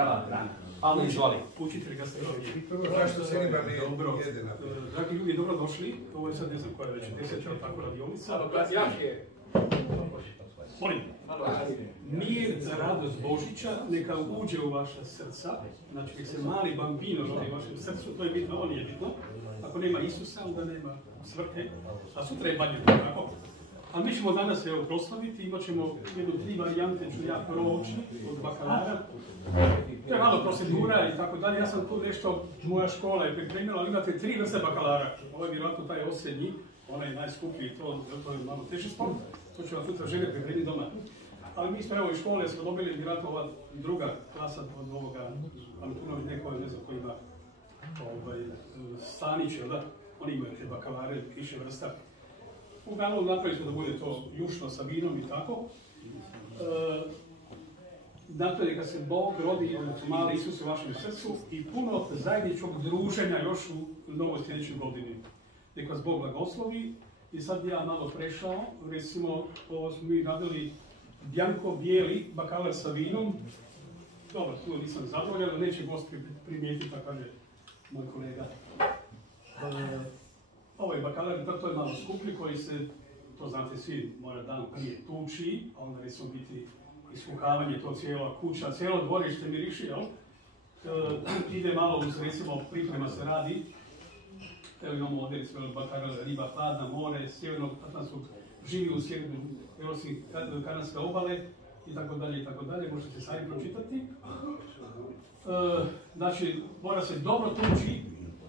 zdrava hrana. Ali izvoli. Učitelj gastronomije. Zašto se riba ne jede na Dragi ljudi, dobro došli. Ovo je sad ne znam koja je već 10. tako radionica. Molim, mir, radost Božića, neka uđe u vaša srca. Znači, nek se mali bambino rodi u vašem srcu, to je bitno, ovo nije bitno. Ako nema Isusa, onda nema svrhe. A sutra je Badnjak, tako? A mi ćemo danas proslaviti, imat ćemo jednu 3 varijante, ću ja proći od bakalara. To je malo procedura i tako dalje. Ja sam tu nešto, moja škola je pripremila, ali imate 3 vrste bakalara. Ovo je vjerojatno taj osrednji, onaj najskuplji, to je malo teži sport. To ću vam sutra žene pripremiti doma. Ali mi smo evo iz škole smo dobili vjerojatno ova druga klasa od ovoga Antunović, neko ne znam ko ima Stanić, da? Oni imaju te bakalare, više vrsta. Uglavnom napravili smo da bude to jušno sa vinom i tako. Dakle, neka se Bog rodi, mali Isus u vašem srcu i puno zajedničkog druženja još u novoj sljedećoj godini. Neka vas Bog blagoslovi. I sad ja malo prešao, recimo, ovo smo mi radili bjanko-bijeli bakalar sa vinom. Dobro, tu nisam zadovoljan, ali neće gost primijetiti, tako kaže moj kolega. Ovo je bakalar, to je malo skuplji koji se, to znate svi, mora dan prije tuči, a onda recimo biti iskuhavanje, to cijela kuća, cijelo dvorište miriši, jel? Ide malo uz, recimo, priprema se radi. Evo imamo ovdje recimo bakalar, riba, hladna, more, sjevernog Atlantskog, živi u sjevernom europskih kanadske obale i tako dalje, možete se sami pročitati. Znači, mora se dobro tuči,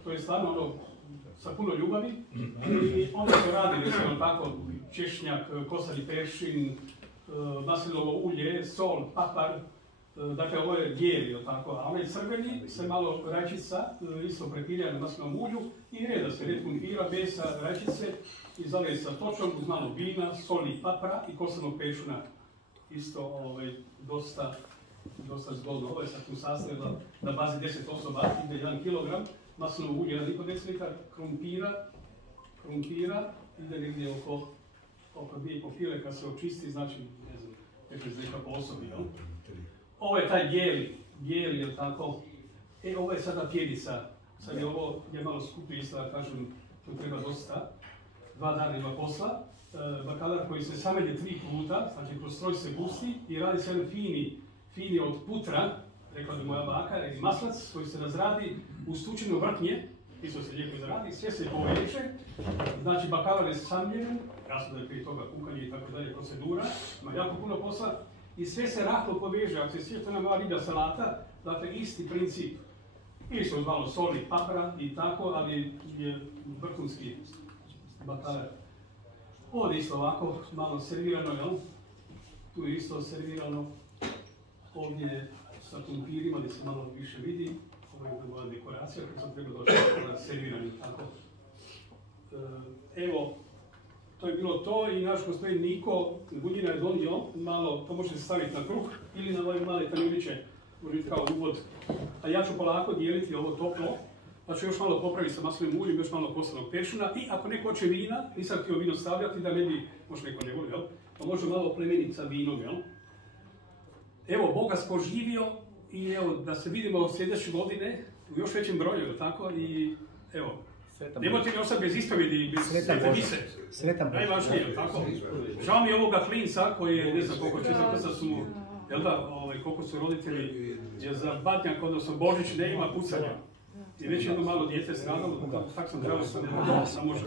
to je stvarno ono, sa puno ljubavi i onda se radi, recimo tako, češnjak, kosani peršin, maslinovo ulje, sol, papar, dakle ovo je bijeli, tako, a onaj crveni se malo rajčica, isto prekilja na maslinovom ulju i reda se red krumpira, mesa, rajčice i zalije sa točom uz malo vina, soli, papra i kosanog peršuna. Isto dosta zgodno. Ovo je sad tu sastavila na bazi 10 osoba, ide 1 kg, maslinovo ulje 1,5 decilitra, krumpira ide negdje oko 2,5 kg kad se očisti, znači, ne znam, neka po osobi, jel? Ovo je taj bijeli, jel tako? Ovo je sada pjedica. Sad je ovo, je malo skuplji, isto da kažem, tu treba dosta. 2 dana ima posla. Bakalar koji se samelje 3 puta, znači kroz stroj se pusti i radi se jedan fini od putra, rekla bi moja baka, i maslac koji se razradi u stučinu vrtnje, isto se lijepo izradi, sve se poveže, znači bakalar je samljen, jasno da je prije toga kukanje i tako dalje, procedura, ima jako puno posla, i sve se rahlo poveže, ako se sjeća na mala riba salata, dakle isti princip. Ili se uz malo soli, papra i tako, ali je vrhunski bakalar. Ovdje isto ovako, malo servirano, jel? Tu je isto servirano, ovdje sa krumpirima gdje se malo više vidi. Ovo je moja dekoracija, kad sam trebao doći na serviranje, tako. Evo, to je bilo to i naš gospodin Niko Gunjina je donio malo, to možete staviti na kruh ili na ove male tanjuriće, možete kao uvod. A ja ću polako dijeliti ovo toplo, pa ću još malo popraviti sa maslinovim uljem, još malo kosanog peršuna i ako neko hoće vina, nisam htio vino stavljati da ne bi, možda neko ne voli, jel? Pa može malo plemeniti sa vinom, jel? Evo, Bog vas poživio i evo, da se vidimo sljedeće godine u još većem broju, jel tako? I evo, nemojte mi ostati bez ispovjedi, bez svete mise. Najvažnije, jel tako? Žao mi je ovoga klinca koji je, ne znam koliko će za prsa su mu, jel da, koliko su roditelji, jer za Badnjak, odnosno Božić, ne ima pucanja. I već jedno malo dijete stradalo, tako sam trebalo sam može.